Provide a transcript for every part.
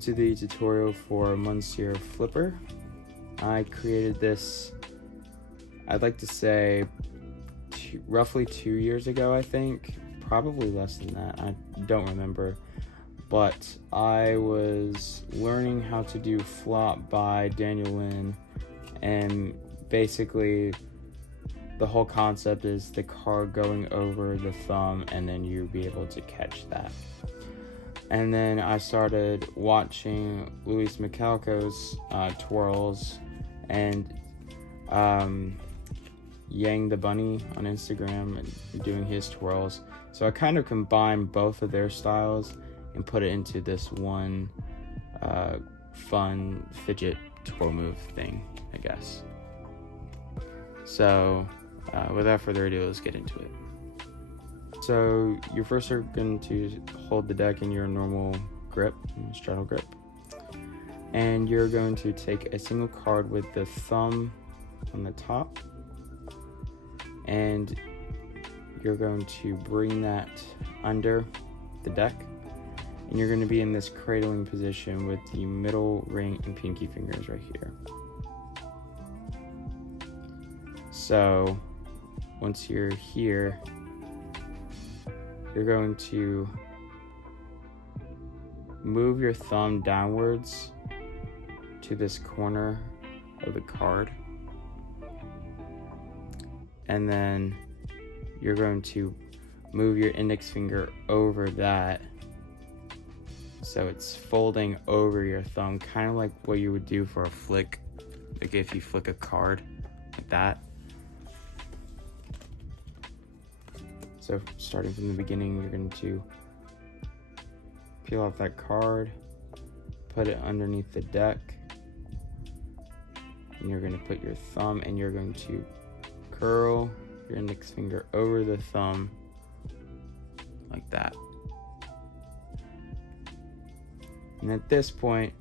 Welcome to the tutorial for MONSIEUR Flipper. I created this, I'd like to say, roughly 2 years ago, I think. Probably less than that, I don't remember. But I was learning how to do flop by Daniel Lin, and basically the whole concept is the card going over the thumb and then you be able to catch that. And then I started watching Luis Michalco's twirls and Yang the Bunny on Instagram and doing his twirls. So I kind of combined both of their styles and put it into this one fun fidget twirl move thing, I guess. So without further ado, let's get into it. So you first are going to hold the deck in your normal grip, straddle grip, and you're going to take a single card with the thumb on the top, and you're going to bring that under the deck, and you're going to be in this cradling position with the middle ring and pinky fingers right here. So once you're here, you're going to move your thumb downwards to this corner of the card, and then you're going to move your index finger over that so it's folding over your thumb, kind of like what you would do for a flick, like if you flick a card like that. So starting from the beginning, you're going to peel off that card, put it underneath the deck, and you're going to put your thumb, and you're going to curl your index finger over the thumb like that. And at this point,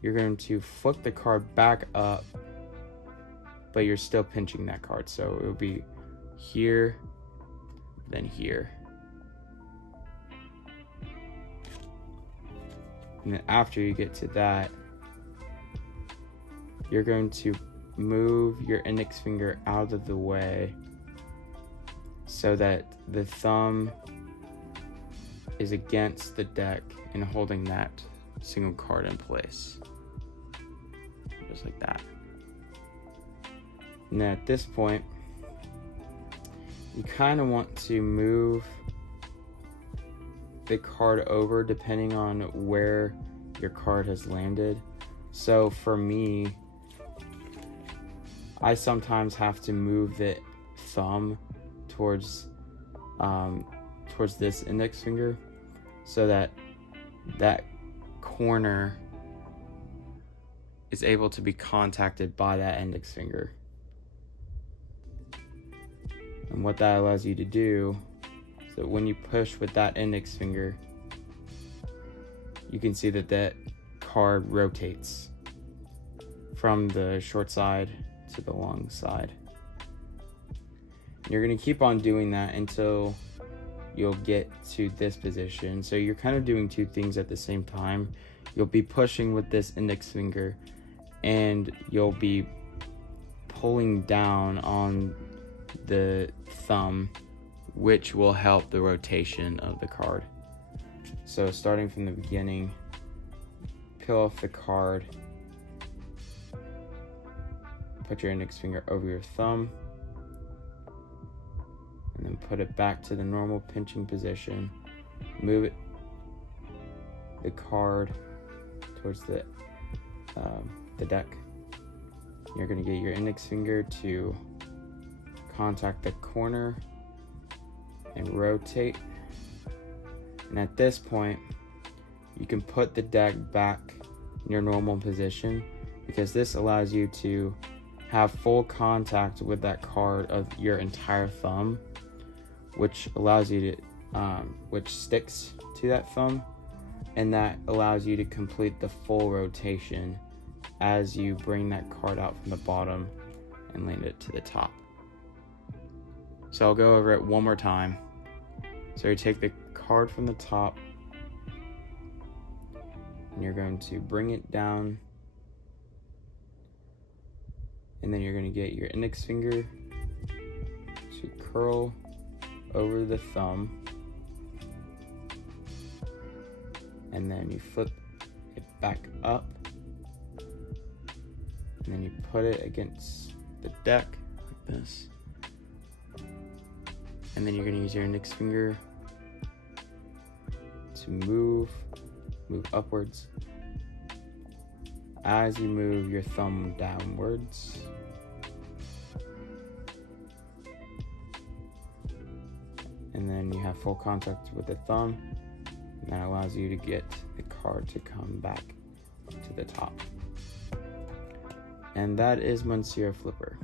you're going to flip the card back up, but you're still pinching that card. So it will be here, then here. And then after you get to that, you're going to move your index finger out of the way so that the thumb is against the deck and holding that single card in place. Just like that. And then at this point, you kind of want to move the card over depending on where your card has landed. So for me, I sometimes have to move the thumb towards this index finger so that that corner is able to be contacted by that index finger. And what that allows you to do is that when you push with that index finger, you can see that that card rotates from the short side to the long side. And you're going to keep on doing that until you'll get to this position. So you're kind of doing two things at the same time. You'll be pushing with this index finger, and you'll be pulling down on the thumb, which will help the rotation of the card. So starting from the beginning, peel off the card, put your index finger over your thumb, and then put it back to the normal pinching position. Move the card towards the deck. You're going to get your index finger to contact the corner and rotate. And at this point, you can put the deck back in your normal position, because this allows you to have full contact with that card of your entire thumb, which allows you to which sticks to that thumb, and that allows you to complete the full rotation as you bring that card out from the bottom and land it to the top. So I'll go over it one more time. So you take the card from the top, and you're going to bring it down, and then you're going to get your index finger to curl over the thumb, and then you flip it back up, and then you put it against the deck like this, and then you're going to use your index finger to move upwards as you move your thumb downwards. And then you have full contact with the thumb, and that allows you to get the card to come back to the top. And that is Monsieur Flipper.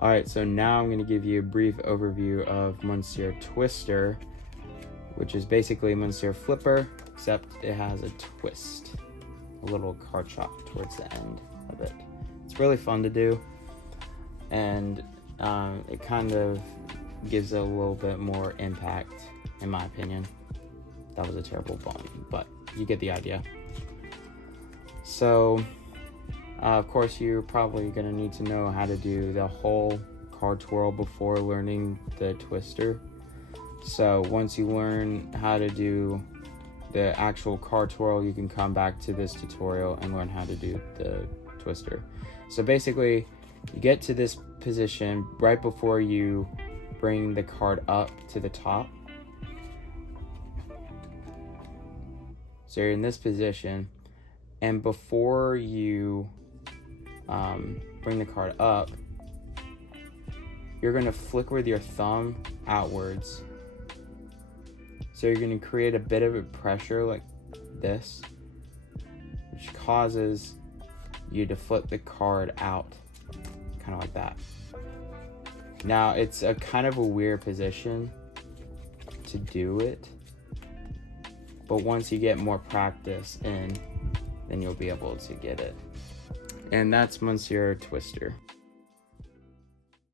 Alright, so now I'm going to give you a brief overview of Monsieur Twister, which is basically Monsieur Flipper, except it has a twist, a little card shop towards the end of it. It's really fun to do, and it kind of gives it a little bit more impact, in my opinion. That was a terrible pun, but you get the idea. So, of course, you're probably going to need to know how to do the whole card twirl before learning the twister. So once you learn how to do the actual card twirl, you can come back to this tutorial and learn how to do the twister. So basically, you get to this position right before you bring the card up to the top. So you're in this position, and before you bring the card up, you're going to flick with your thumb outwards. So you're going to create a bit of a pressure like this, which causes you to flip the card out, kind of like that. Now, it's a kind of a weird position to do it, but once you get more practice in, then you'll be able to get it. And that's Monsieur Twister.